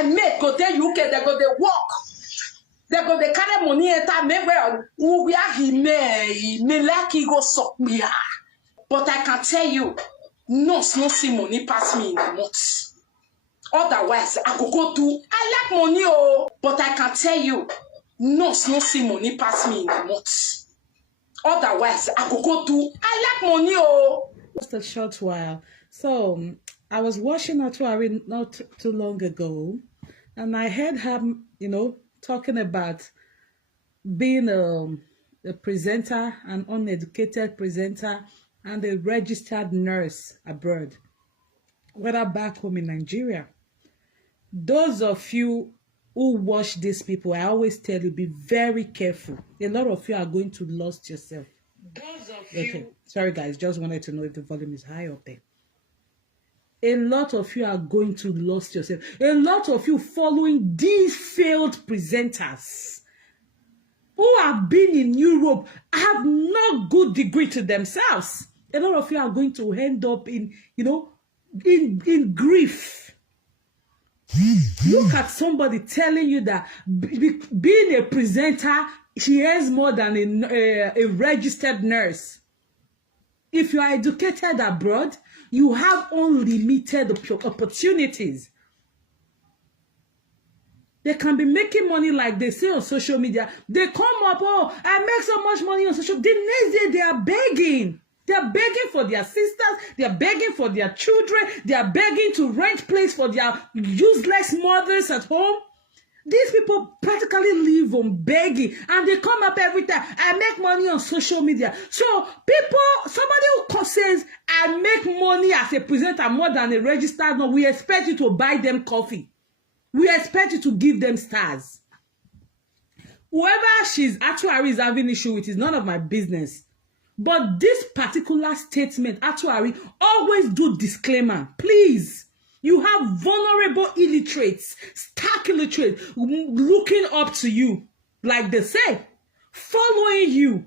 I make go there UK, they go they walk. They go they carry money enter me where we are me like he go suck me. But I can tell you, no see money pass me in a month. Otherwise, I could go to I like money, oh, but I can tell you, no see money pass me in a month. Otherwise, I could go to I like money, oh. Just a short while. So I was watching Atuari not too long ago, and I heard her, talking about being a presenter, an uneducated presenter, and a registered nurse abroad, whether back home in Nigeria. Those of you who watch these people, I always tell you, be very careful. A lot of you are going to lose yourself. Those of you... Sorry guys, just wanted to know if the volume is high up there. A lot of you are going to lose yourself. A lot of you following these failed presenters who have been in Europe, have no good degree to themselves. A lot of you are going to end up in grief. Look at somebody telling you that being a presenter, she earns more than a registered nurse. If you are educated abroad, you have unlimited opportunities. They can be making money like they say on social media. They come up, oh, I make so much money on social media. The next day, they are begging. They are begging for their sisters. They are begging for their children. They are begging to rent place for their useless mothers at home. These people practically live on begging, and they come up every time. I make money on social media. So somebody who says, I make money as a presenter more than a registered, no, we expect you to buy them coffee. We expect you to give them stars. Whoever Atuari is having issue with is none of my business. But this particular statement, Atuari, always do disclaimer. Please. You have vulnerable illiterates, stark illiterates, looking up to you, like they say, following you.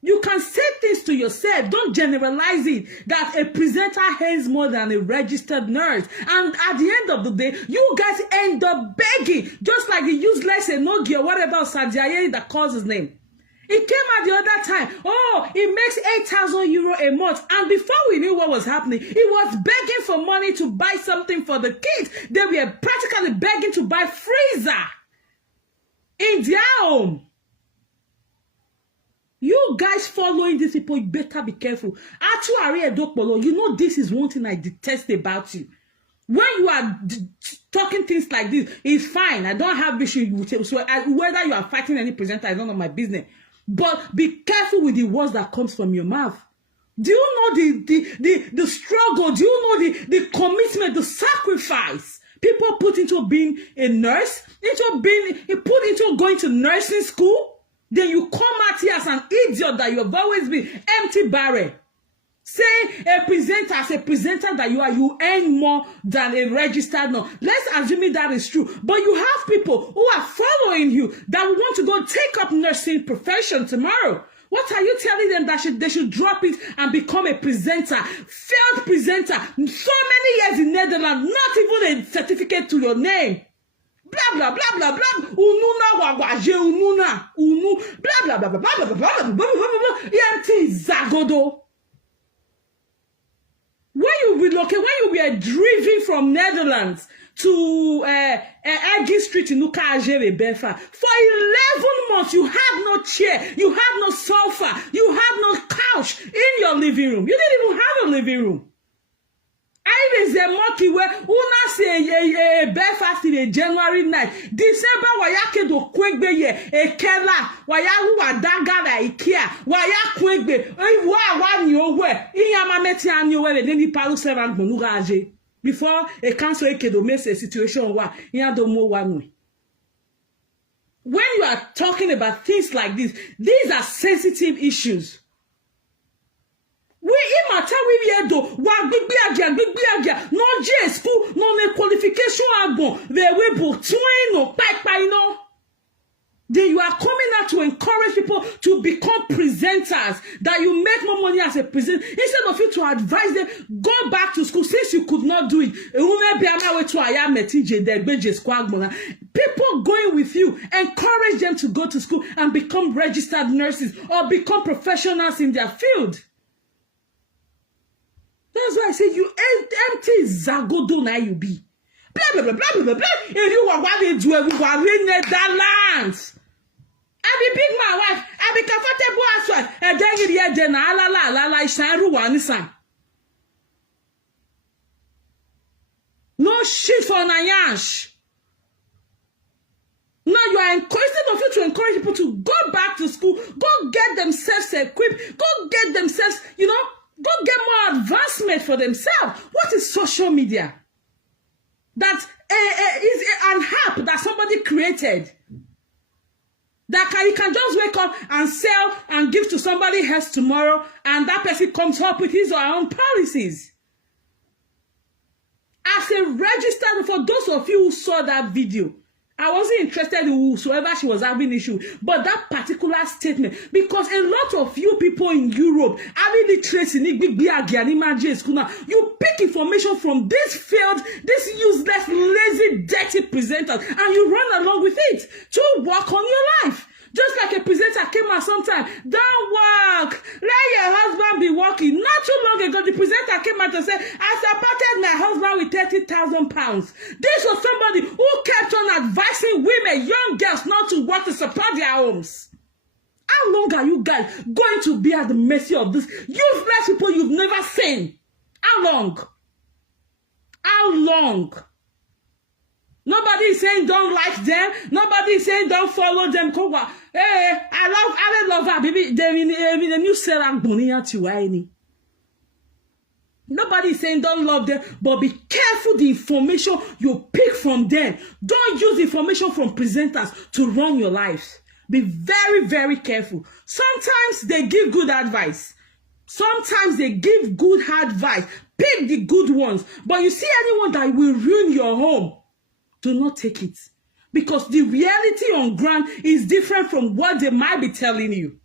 You can say things to yourself. Don't generalize it, that a presenter earns more than a registered nurse. And at the end of the day, you guys end up begging, just like the useless Enogi or whatever Sadiaye that calls his name. It came at the other time. Oh, it makes 8,000 euro a month. And before we knew what was happening, he was begging for money to buy something for the kids. They were practically begging to buy freezer in their home. You guys following these people, you better be careful. Atuari Edokpolo, you know this is one thing I detest about you. When you are talking things like this, it's fine. I don't have issue with it. So whether you are fighting any presenter is none of my business. But be careful with the words that comes from your mouth. Do you know the struggle? Do you know the commitment, the sacrifice people put into being a nurse, into going to nursing school? Then you come out here as an idiot that you have always been, empty barrel. Say a presenter that you earn more than a registered no. Let's assume that is true. But you have people who are following you that want to go take up nursing profession tomorrow. What are you telling them that they should drop it and become a presenter? Failed presenter. So many years in Netherlands, not even a certificate to your name. Blah blah blah blah blah. Ununa wagwaje ununa unu blah blah blah blah blah blah blah blah blah. EMT Zagodo. When you relocate, when you were driven from Netherlands to Aggie Street in Nukajere Befa, for 11 months you had no chair, you had no sofa, you had no couch in your living room. You didn't even have a living room. I was a monkey where una say Belfast in a January night. December wayake do kwegbe ye ekela waya hu adagara ikia waya kwegbe wa ni owe iyama meti ani owe le ni palu servant monuga aje before a council ekedo make a situation wa iyado mo wa nwe. When you are talking about things like this, these are sensitive issues. We imata we yedo wa gbigbi agia no je school no ne qualification agbon the we bo twin no pipe no Then you are coming out to encourage people to become presenters, that you make more money as a presenter. Instead of you to advise them, go back to school since you could not do it. People going with you, encourage them to go to school and become registered nurses or become professionals in their field. That's why I say you empty zagodo now you be. Blah, blah, blah, blah, blah, blah. If you were what they do, you are in Netherlands. I be big my wife. I be comfortable as well. And then you hear then la isharu wanisa. No shit for Nayash. Now you are instead of you to encourage people to go back to school, go get themselves equipped, go get themselves, go get more advancement for themselves. What is social media? That is an app that somebody created. That you can just wake up and sell and give to somebody else tomorrow, and that person comes up with his or her own policies. As a registered, for those of you who saw that video, I wasn't interested in whosoever she was having issue, but that particular statement, because a lot of you people in Europe, having literacy, you pick information from this field, this useless, lazy, dirty presenters, and you run along with it to work on your life. Just like a presenter came out sometime, don't work, let your husband be working. Not too long ago, the presenter came out and said, I supported my husband with 30,000 pounds. This was somebody who kept on advising women, young girls, not to work to support their homes. How long are you guys going to be at the mercy of this useless people you've never seen? How long? How long? Nobody is saying don't like them. Nobody is saying don't follow them. Hey, I love her, baby. The new Sarah Bonia to any. Nobody is saying don't love them, but be careful the information you pick from them. Don't use information from presenters to run your life. Be very, very careful. Sometimes they give good advice. Sometimes they give good advice. Pick the good ones. But you see anyone that will ruin your home, do not take it. Because the reality on ground is different from what they might be telling you.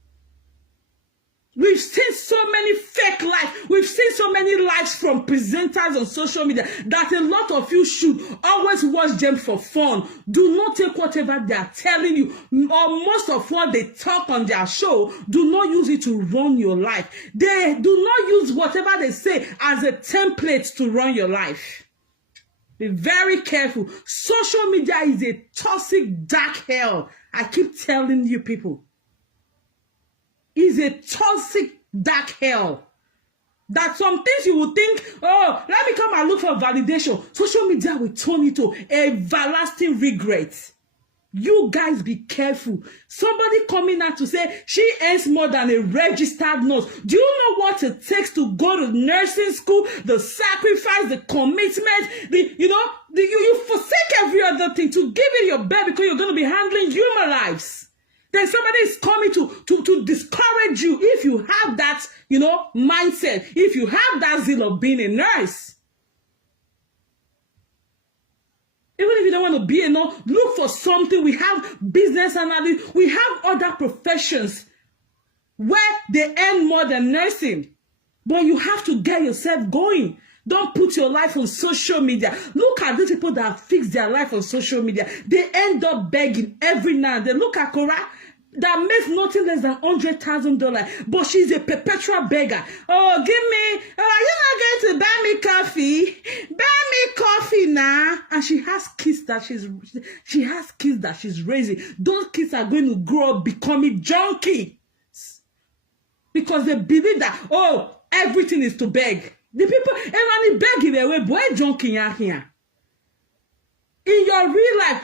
We've seen so many fake lives. We've seen so many lives from presenters on social media that a lot of you should always watch them for fun. Do not take whatever they are telling you, or most of what they talk on their show. Do not use it to run your life. They do not use whatever they say as a template to run your life. Be very careful. Social media is a toxic, dark hell. I keep telling you people. It's a toxic, dark hell. That some things you would think, oh, let me come and look for validation. Social media will turn it to everlasting regret. You guys be careful. Somebody coming out to say she earns more than a registered nurse. Do you know what it takes to go to nursing school? The sacrifice, the commitment, you forsake every other thing to give it your best because you're going to be handling human lives. Then somebody is coming to discourage you if you have that, mindset, if you have that zeal of being a nurse. Even if you don't want to be a nurse, look for something. We have business analysts. We have other professions where they earn more than nursing. But you have to get yourself going. Don't put your life on social media. Look at these people that fix their life on social media. They end up begging every now and then. Look at Cora. That makes nothing less than $100,000, but she's a perpetual beggar. Oh, you're not going to buy me coffee. Buy me coffee now. And she has kids that she's raising. Those kids are going to grow up becoming junkies because they believe that everything is to beg. The people everyone begging away, boy, junkie here. In your real life,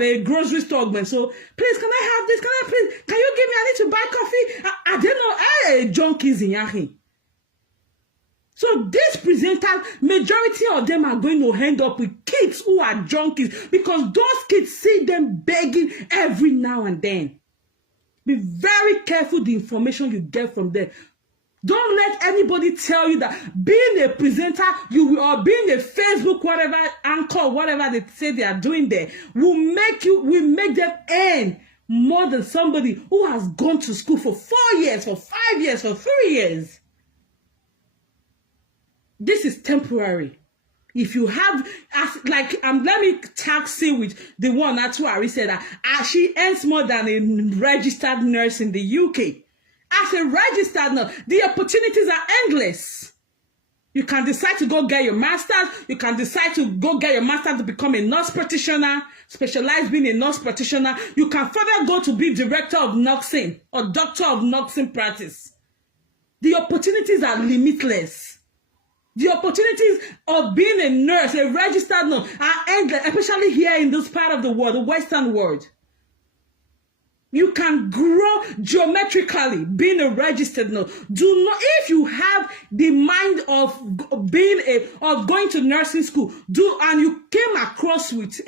a grocery store, so please, can I have this? Can you give me? I need to buy coffee. I don't know. Junkies in here. So these presenters, majority of them are going to end up with kids who are junkies because those kids see them begging every now and then. Be very careful the information you get from them. Don't let anybody tell you that being a presenter, or being a Facebook, whatever, anchor, whatever they say they are doing there, will make them earn more than somebody who has gone to school for 4 years, for 5 years, for 3 years. This is temporary. If you have, let me taxi with the one Atuari said that she earns more than a registered nurse in the UK. As a registered nurse, the opportunities are endless. You can decide to go get your master's. You can decide to go get your master's to become a nurse practitioner, specialize being a nurse practitioner. You can further go to be director of nursing or doctor of nursing practice. The opportunities are limitless. The opportunities of being a nurse, a registered nurse, are endless, especially here in this part of the world, the Western world. You can grow geometrically being a registered nurse. Do not, if you have the mind of going to nursing school, and you came across with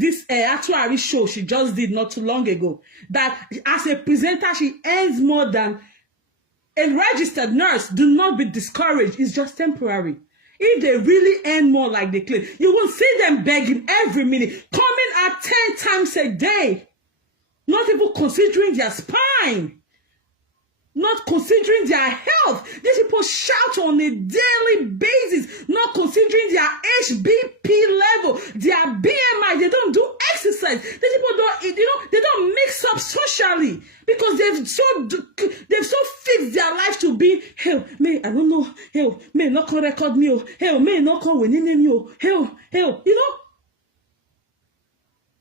this actuary show she just did not too long ago, that as a presenter she earns more than a registered nurse. Do not be discouraged. It's just temporary. If they really earn more like they claim, you will see them begging every minute, coming at 10 times a day, not even considering their spine, not considering their health. These people shout on a daily basis, not considering their HBP level, their BMI. They don't do exercise. These people don't, they don't mix up socially because they've so fixed their life to be, hell, may I don't know, hell, may not can record me, hell, may not can win me, hell,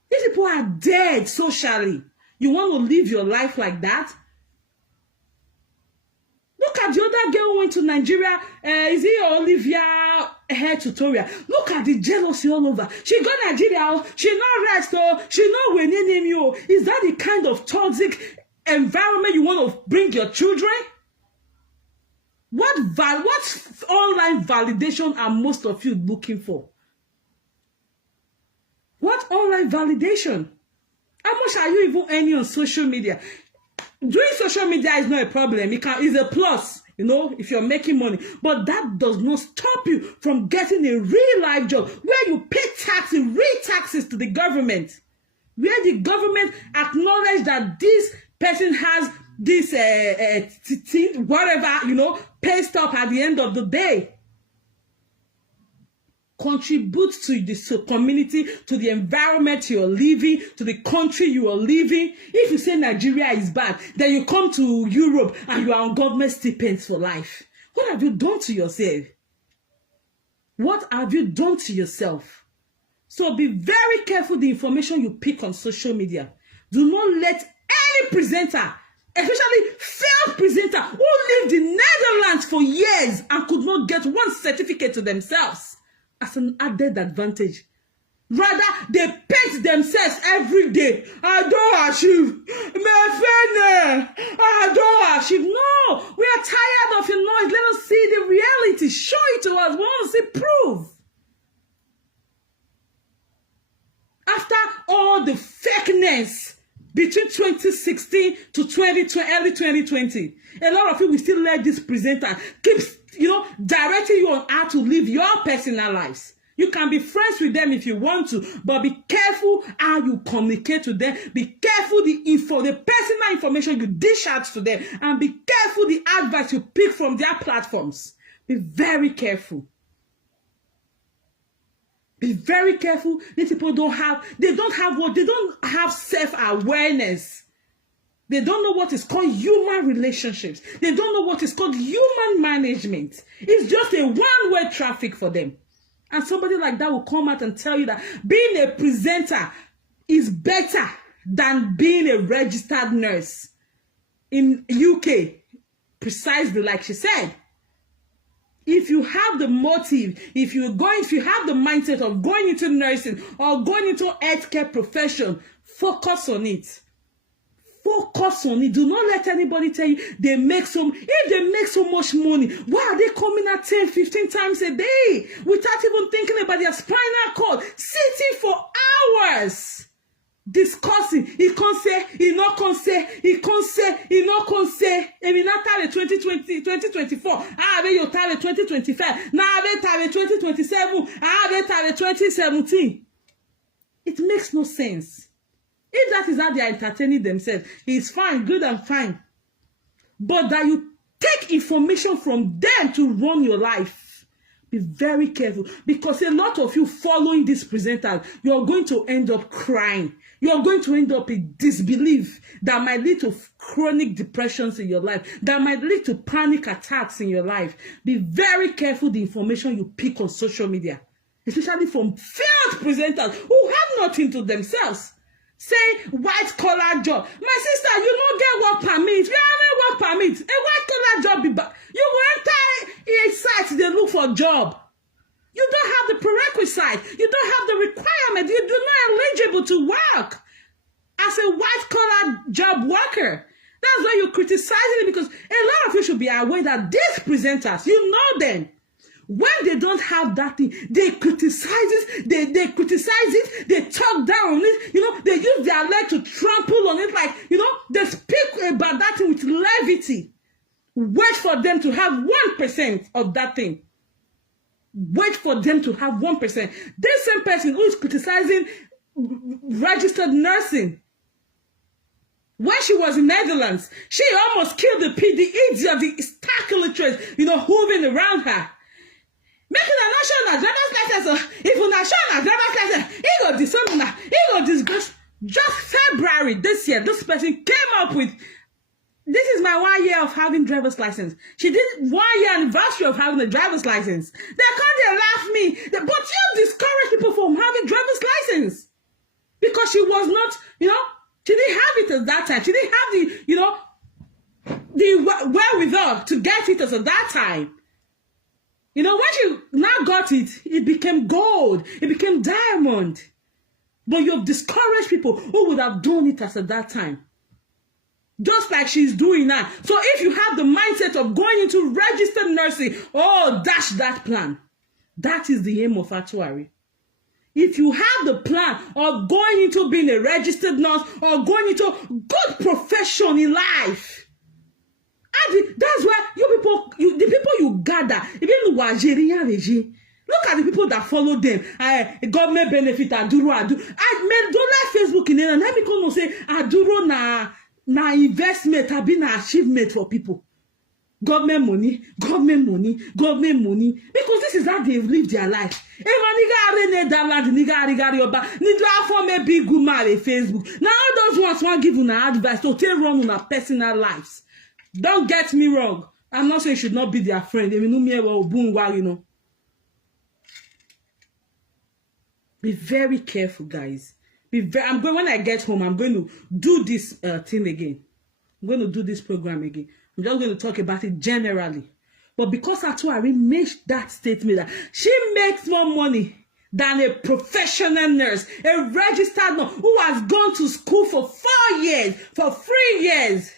these people are dead socially. You want to live your life like that? Look at the other girl who went to Nigeria. Is it Olivia hair tutorial? Look at the jealousy all over. She got Nigeria. She not rest. She not winning him. You. Is that the kind of toxic environment you want to bring your children? What online validation are most of you looking for? What online validation? How much are you even earning on social media? Doing social media is not a problem. It's a plus, if you're making money. But that does not stop you from getting a real life job where you pay real taxes to the government. Where the government acknowledge that this person has this whatever, pay stop at the end of the day. Contribute to the community, to the environment you're living, to the country you are living. If you say Nigeria is bad, then you come to Europe and you are on government stipends for life. What have you done to yourself? What have you done to yourself? So be very careful the information you pick on social media. Do not let any presenter, especially failed presenter, who lived in Netherlands for years and could not get one certificate to themselves, as an added advantage. Rather, they paint themselves every day. I don't achieve. I don't achieve. No, we are tired of your noise. Let us see the reality. Show it to us. We want to see proof. After all the fakeness between 2016 to early 2020, a lot of you will still let this presenter keep directing you on how to live your personal lives. You can be friends with them if you want to, but be careful how you communicate to them. Be careful the personal information you dish out to them, and be careful the advice you pick from their platforms. Be very careful. Be very careful. These people don't have self-awareness. They don't know what is called human relationships. They don't know what is called human management. It's just a one-way traffic for them. And somebody like that will come out and tell you that being a presenter is better than being a registered nurse in UK. Precisely like she said. If you have the motive, if you have the mindset of going into nursing or going into healthcare profession, focus on it. Focus on it. Do not let anybody tell you if they make so much money, why are they coming at 10, 15 times a day without even thinking about their spinal cord, sitting for hours? discussing. He can't say, he not can say, he can't say, he not can say. And we not have 2020, 2024. I have you have 2025. Now I have 2027. I have 2017. It makes no sense. If that is how they are entertaining themselves, it's fine, good and fine. But that you take information from them to run your life, be very careful. Because a lot of you following these presenters, you're going to end up crying. You're going to end up in disbelief that might lead to chronic depressions in your life, that might lead to panic attacks in your life. Be very careful the information you pick on social media, especially from failed presenters who have nothing to themselves. Say white collar job. My sister, you don't get work permit. You have no work permit. A white collar job be back. You will enter a site, they look for a job. You don't have the prerequisite. You don't have the requirement. You do not eligible to work as a white collar job worker. That's why you're criticizing it, because a lot of you should be aware that these presenters, you know them. When they don't have that thing, they criticize it, they criticize it, they talk down on it, you know, they use their leg to trample on it, like, you know, they speak about that thing with levity. Wait for them to have 1% of that thing. Wait for them to have 1%. This same person who is criticizing registered nursing, when she was in Netherlands, she almost killed the idiot, the stark illiterate, you know, hovering around her. Making a national driver's license, if a national driver's license, he got this, he got this. Just February this year, this person came up with, this is my 1 year of having driver's license. She did 1 year anniversary of having a driver's license. They can't laugh me. But you discourage people from having driver's license because she was not, you know, she didn't have it at that time. She didn't have the, you know, the wherewithal to get it at that time. You know, when she now got it, it became gold. It became diamond. But you've discouraged people who would have done it at that time. Just like she's doing now. So if you have the mindset of going into registered nursing, oh, dash that plan. That is the aim of Atuari. If you have the plan of going into being a registered nurse or going into a good profession in life, that's where the people you gather, even look at the people that follow them. Government benefit, aduro. I don't like Facebook in there, and let me come and say aduro na investment, have been an achievement for people. Government money, government money, government money. Because this is how they've lived their life. Facebook. Now all those ones want to give you an advice to take wrong in their personal lives. Don't get me wrong. I'm not saying you should not be their friend. You know. Be very careful, guys. When I get home, I'm going to do this thing again. I'm going to do this program again. I'm just going to talk about it generally. But because Atuari made that statement that she makes more money than a professional nurse, a registered nurse who has gone to school for 4 years, for 3 years.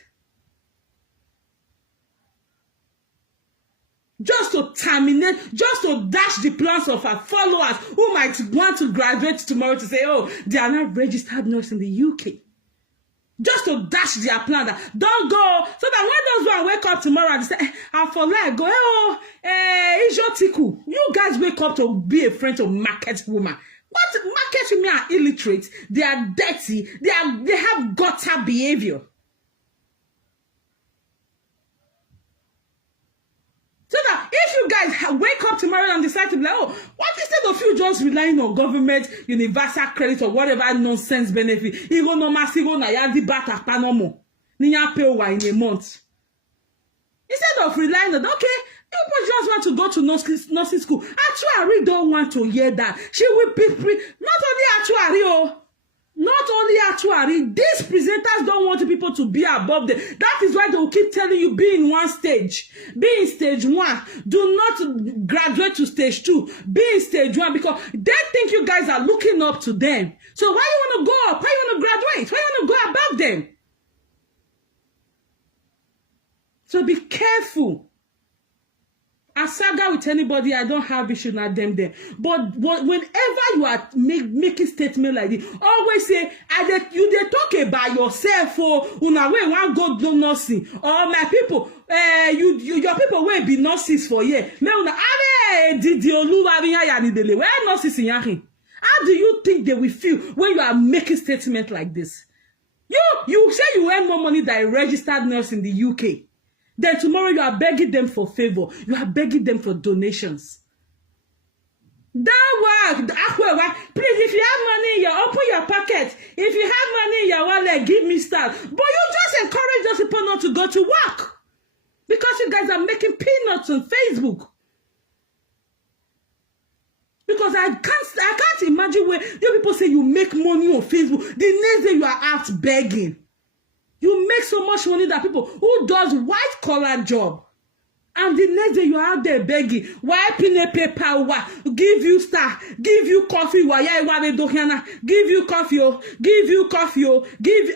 Just to terminate, just to dash the plans of her followers who might want to graduate tomorrow to say, oh, they are not registered nurse in the UK. Just to dash their plan that don't go, so that when those ones wake up tomorrow and say, I for like go, oh, it's your tickle. You guys wake up to be a friend of market woman. What market women are illiterate, they are dirty, they have gutter behavior. So that if you guys wake up tomorrow and decide to be like, oh, what instead of you just relying on government, universal credit or whatever nonsense benefit, you go no massive na yadi bata panomo, niya pay in a month. Instead of relying on, okay, people just want to go to nursing school. Atuari don't want to hear that. She will be not only Atuari, oh. Not only Atuari, these presenters don't want people to be above them. That is why they will keep telling you, be in one stage. Be in stage 1. Do not graduate to stage 2. Be in stage 1 because they think you guys are looking up to them. So why you want to go up? Why you want to graduate? Why you want to go above them? So be careful I saga with anybody, I don't have issue, not them there. But whenever you are making statement like this, always say, you they talk about yourself for una way one go do nursing. Or my people, your people will be nurses for you. Me una did where nurses in yahin? How do you think they will feel when you are making statement like this? You say you earn more money than a registered nurse in the UK. Then tomorrow you are begging them for favor. You are begging them for donations. That work. Please, if you have money in your, open your pocket. If you have money in your wallet, give me stuff. But you just encourage those people not to go to work. Because you guys are making peanuts on Facebook. Because I can't imagine where you people say you make money on Facebook. The next day you are out begging. You make so much money that people who does white collar job, and the next day you are out there begging, wiping a paper, give you star, give you coffee, give you coffee, give you coffee, give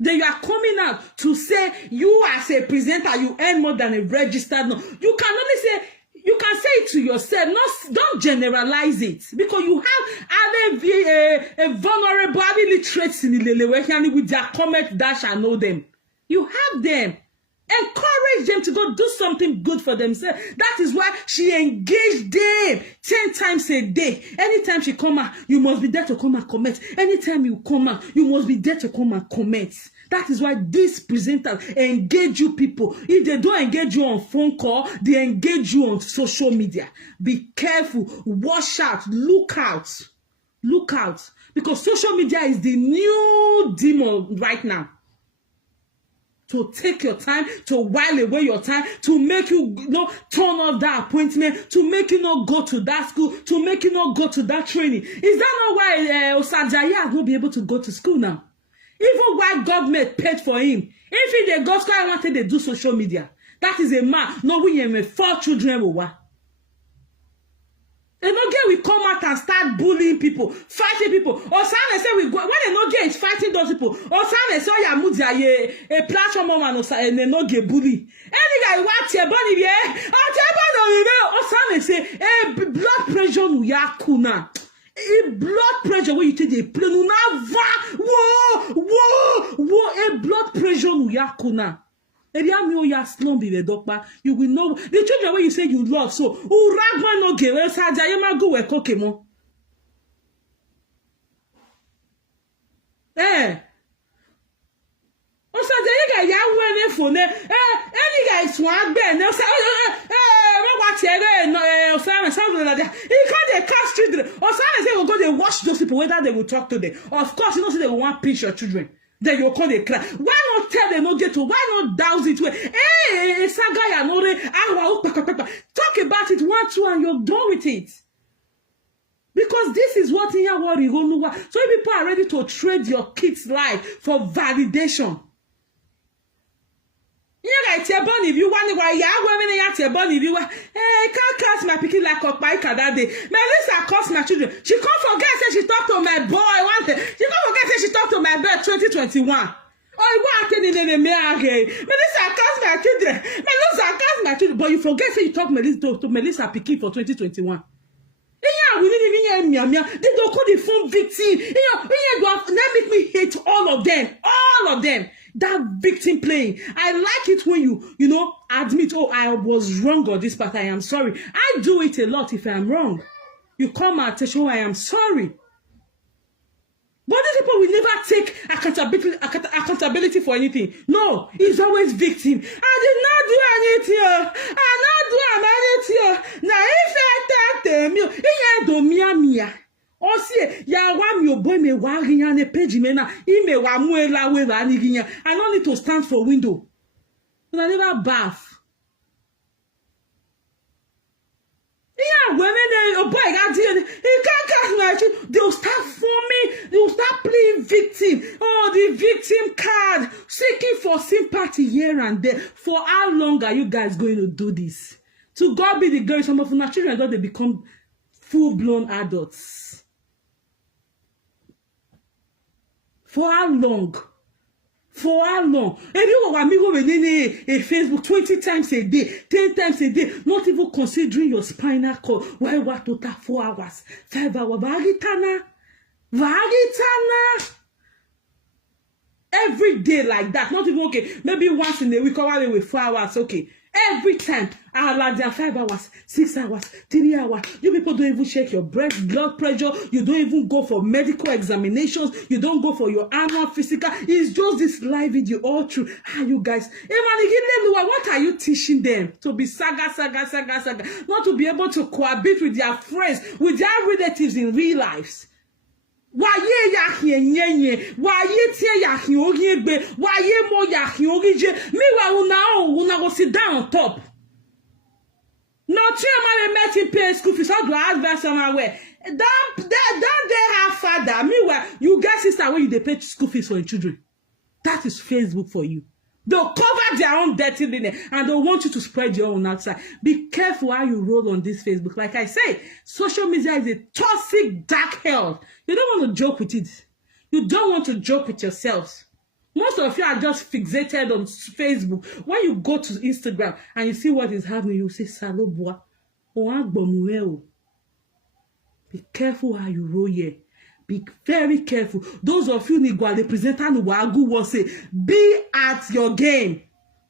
then you are coming out to say you as a presenter you earn more than a registered. No, you can only say. You can say it to yourself. Don't generalize it, because you have a vulnerable traits in the with their comment that shall know them. You have them. Encourage them to go do something good for themselves. That is why she engaged them 10 times a day. Anytime she come out, you must be there to come and comment. Anytime you come out, you must be there to come and comment. That is why these presenters engage you people. If they don't engage you on phone call, they engage you on social media. Be careful. Watch out. Look out. Look out. Because social media is the new demon right now. To take your time, to while away your time, to make you, turn off that appointment, to make you not go to that school, to make you not go to that training. Is that not why Osajaya will be able to go to school now? Even while government paid for him. If they go school, I wanted to do social media. That is a man. No, we have 4 children. And no girl will come out and start bullying people, fighting people. Or some say we go when a no girl is fighting those people. Or some say ya mudia a platform man and no get bully. Any guy watch your body or some say blood pressure no yakuna. Blood pressure when you take the plane whoa blood pressure no yakuna. You will know the children when you say you love. So, no give go a Pokemon. Any guy swag ben. He can't cast children. Or some say will go they watch those people whether they will talk to them. Of course, you know, so they will want to pinch your children. Then you call they cry. Why not tell them no get to? Why not douse it? Hey, saga talk about it 1, 2, and you're done with it. Because this is what in your worry. So people are ready to trade your kids' life for validation. If you want if you can't cast my picking like a bike that day. Melissa cost my children. She can't forget say she talked to my boy she can't forget say she talked to my bird 2021. Oh, what Melissa cost my children. Melissa cost my children. But you forget say you talk to Melissa picking for 2021. Yeah, we didn't even hear they don't call the phone victim. That make me hate all of them. All of them. That victim playing. I like it when you admit, oh, I was wrong on this part. I am sorry. I do it a lot if I am wrong. You come out and show I am sorry. But these people will never take accountability for anything. No, it's always victim. I did not do anything. I not do anything. Now if I tell me, I don't mia. Osie ya wa mi oboy me wa riyan ne page me na I me wa mu ela we ra ni riyan. I don't need to stand for window. I never bath. Yeah, women boy got he can't cast my children. They'll start forming, they'll start playing victim. Oh, the victim card, seeking for sympathy here and there. For how long are you guys going to do this? To God be the glory. Some of my children don't they become full-blown adults. For how long? For how long? If you are amigo with a Facebook 20 times a day, 10 times a day, not even considering your spinal cord. Why what to 4 hours, 5 hours? Varitana. Every day like that. Not even okay. Maybe once in a week, or with 4 hours. Okay. Every time, I like there 5 hours, 6 hours, 3 hours. You people don't even check your blood pressure. You don't even go for medical examinations. You don't go for your annual physical. It's just this live video all through. How you guys? What are you teaching them? To be saga. Not to be able to cohabit with their friends, with their relatives in real lives. Why ye yahienye? Why ye tie yahiogebe? Why ye mo yahiogije? Me una go sit down on top. No three met in pay school fees. How do I ask that somewhere? Don't they have father? Meanwhile, you get sister when you they pay school fees for your children. That is Facebook for you. They'll cover their own dirty linen and they want you to spread your own outside. Be careful how you roll on this Facebook. Like I say, social media is a toxic dark hell. You don't want to joke with it. You don't want to joke with yourselves. Most of you are just fixated on Facebook. When you go to Instagram and you see what is happening, you say, Salobwa. Be careful how you roll here. Be very careful. Those of you the presenter Wagu will say, be at your game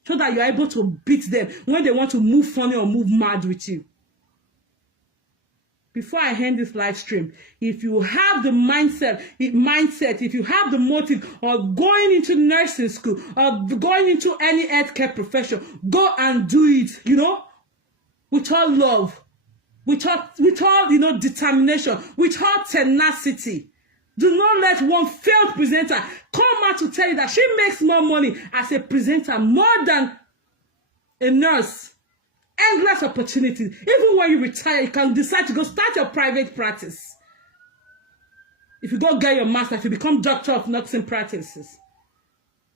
so that you're able to beat them when they want to move funny or move mad with you. Before I end this live stream, if you have the mindset, if you have the motive of going into nursing school or going into any healthcare profession, go and do it, with all love, with all determination, with all tenacity. Do not let one failed presenter come out to tell you that she makes more money as a presenter more than a nurse. Endless opportunities. Even when you retire, you can decide to go start your private practice. If you go get your master, if you become doctor of nursing practices,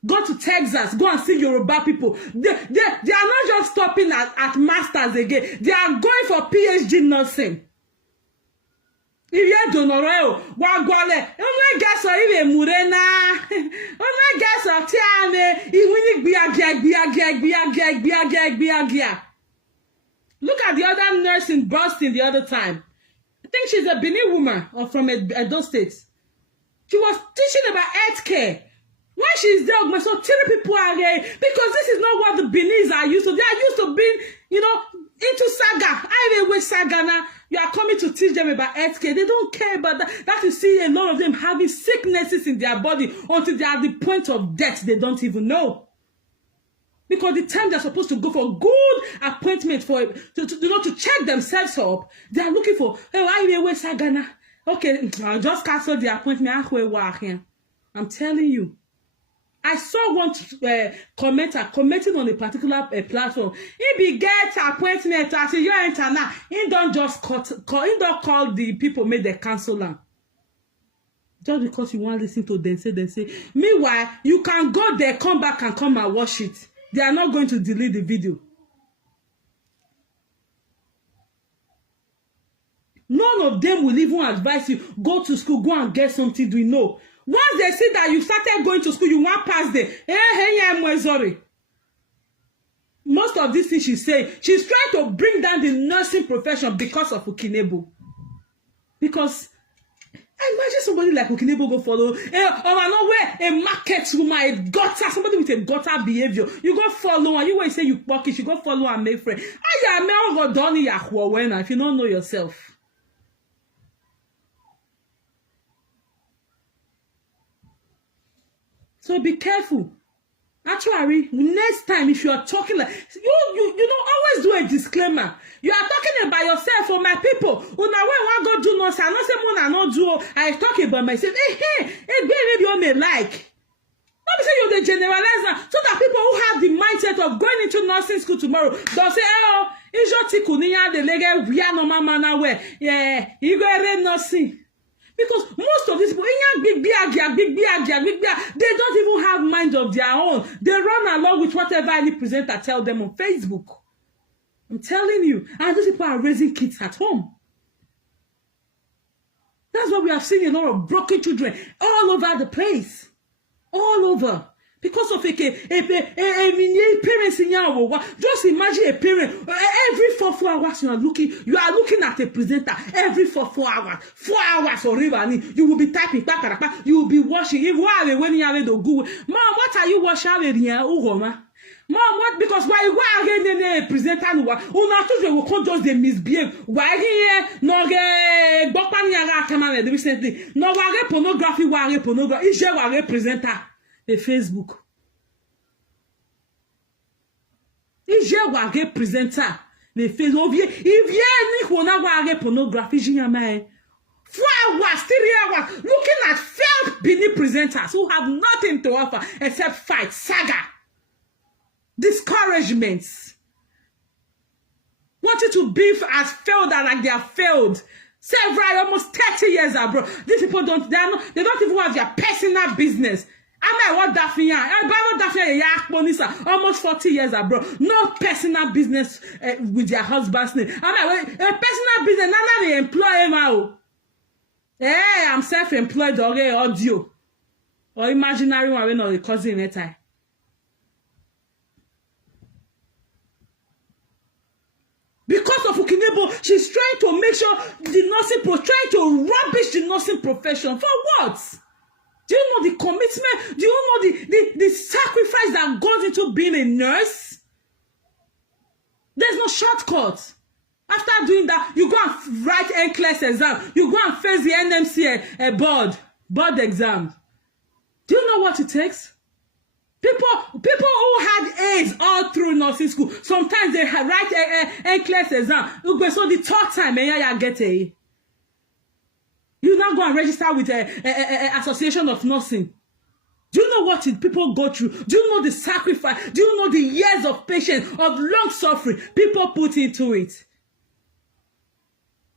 go to Texas, go and see Yoruba people. They are not just stopping at masters again. They are going for PhD nursing. If you don't know, wagwale, only guess or even murena, only guess or tiane, even biagia. Look at the other nurse in Boston the other time. I think she's a Benin woman or from Edo State. She was teaching about healthcare. When she's there, so 3 people are there because this is not what the Beninese are used to. They are used to being, into saga. I will saga now. You are coming to teach them about healthcare. They don't care about that. That you see a lot of them having sicknesses in their body until they are at the point of death. They don't even know. Because the time they're supposed to go for good appointment to check themselves up, they are looking for, why you wait Sagana? Okay, I'll just cancel the appointment. I'm telling you. I saw one commenter commenting on a particular platform. If he gets appointment as you enter now, he don't just call the people made the counselor. Just because you want to listen to them say. Meanwhile, you can go there, come back and come and watch it. They are not going to delete the video. None of them will even advise you, go to school, go and get something to know. Once they see that you started going to school, you want pass there. I'm sorry. Most of these things she's saying, she's trying to bring down the nursing profession because of Ukinebo. Because imagine somebody like Ukinebo go follow, a market woman, a gutter, somebody with a gutter behavior. You go follow and you will say you pocket, you go follow and make friend. If you don't know yourself. So be careful. Actually, next time if you are talking like you don't always do a disclaimer. You are talking about yourself or my people. Una when go do no say I not say more not do. I talk about myself. Hey, maybe you may like. Not say you the generalizer so that people who have the mindset of going into nursing school tomorrow don't say, oh, it's your tikuniya the leg we are no mama where. Yeah, you go read nursing. Because most of these people, they don't even have mind of their own. They run along with whatever any presenter tell them on Facebook. I'm telling you. And those people are raising kids at home. That's why we have seen a lot of broken children all over the place. All over. Because of a parents in your just imagine a parent every 4 hours you are looking at a presenter every 4 hours 4 hours or even you will be typing you will be watching if when you are the Google mom what are you watching mom what because why again the presenter no una will come just they misbehave why here no get recently no pornography is a presenter the Facebook. If you are a presenter, the Facebook. If you are a pornography, 4 hours, 3 hours, looking at failed Benin presenters who have nothing to offer except fight, saga, discouragements. Wanted to beef as failed like they have failed. Several, almost 30 years abroad. These people they don't even have their personal business. Almost 40 years abroad. No personal business with their husband's name. A personal business, none of the employer. Hey, I'm self-employed or audio. Or imaginary one or the cousin at time. Because of Ukinebo, she's trying to make sure the nursing trying to rubbish the nursing profession. For what? Do you know the commitment? Do you know the sacrifice that goes into being a nurse? There's no shortcut. After doing that, you go and write NCLEX exam. You go and face the NMC board exam. Do you know what it takes? People who had A's all through nursing school, sometimes they write NCLEX exam. So the third time, you get a. You now go and register with a association of nursing. Do you know what people go through? Do you know the sacrifice? Do you know the years of patience, of long suffering people put into it?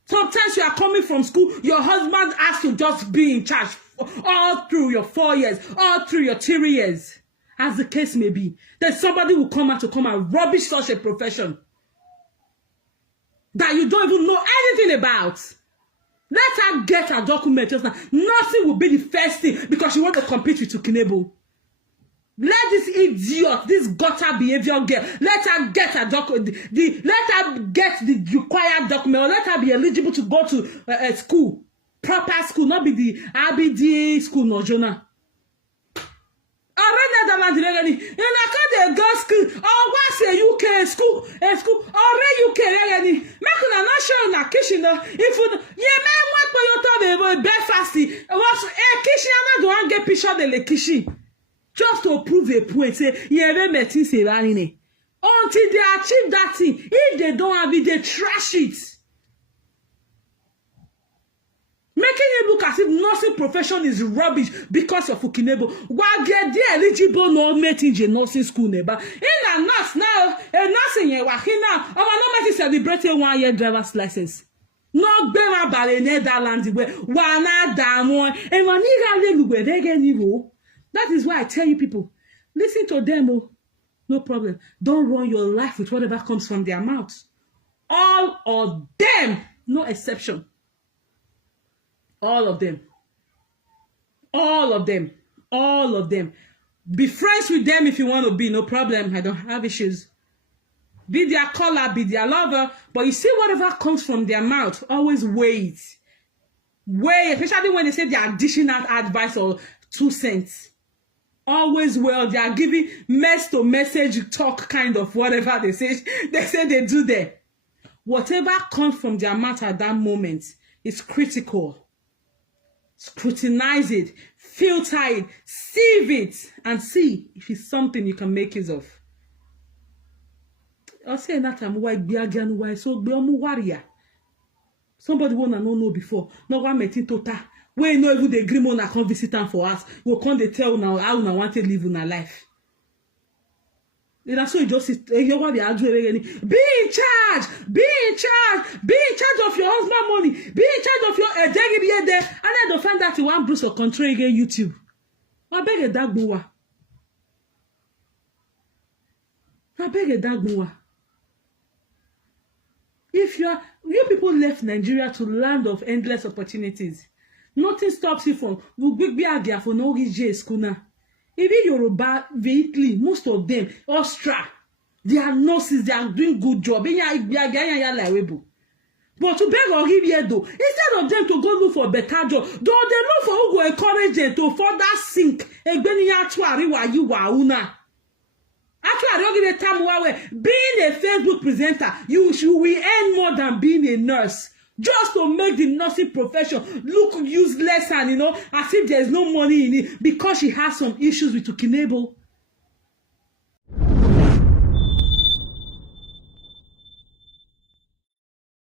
Sometimes you are coming from school, your husband has to just be in charge all through your 4 years, all through your 3 years, as the case may be. Then somebody will come out to come and rubbish such a profession that you don't even know anything about. Let her get her document just now. Nothing will be the first thing because she wants to compete with Ukinebo. Let this idiot, this gutter behavior girl, let her get her document. Let her get the required document, or let her be eligible to go to a school, proper school, not be the RBD school, no Jonah. Already, and I can't go school. Oh, what's a UK school? A school already UK. Make una not sure na kitchen. If you man what for your time breakfast. Was a kitchen na go and get picture de le kitchen. Just to prove a point. Say you meeting say running. Until they achieve that thing, if they don't have it, they trash it. Making it look as if nursing profession is rubbish because of Ukinebo. While they're eligible no meeting in nursing school neighbor. In a nurse now, a nursing here, now, our no celebrating 1 year driver's license. No better by the Netherlands where one damo and one that is why I tell you people, listen to them, oh, no problem. Don't run your life with whatever comes from their mouths. All of them, no exception. All of them. All of them. All of them. Be friends with them if you want to be, no problem. I don't have issues. Be their caller, be their lover. But you see, whatever comes from their mouth, always wait. Wait, especially when they say they are dishing out advice or 2 cents. Always well, they are giving message talk kind of whatever they say they do there. Whatever comes from their mouth at that moment is critical. Scrutinize it, filter it, sieve it, and see if it's something you can make use of. I'll say that time why be again why so be warrior. Somebody wanna know before. No one met in total. We know even the green one come visit them for us. We'll come they tell now how we want to live in our life. That's so you just be in charge, be in charge of your husband money, be in charge of your and then to find that you want Bruce or control again YouTube. I beg a dog boa. If you people left Nigeria to land of endless opportunities, nothing stops you from be for no school now. Even Yoruba, Veitli, most of them, Ostra, they are nurses, they are doing good job. But to beg or give here though, instead of them to go look for a better job, though they look for who go encourage them to further sink. Actually, I don't give a time where being a Facebook presenter, you will earn more than being a nurse. Just to make the nursing profession look useless and, as if there's no money in it because she has some issues with Ukinebo.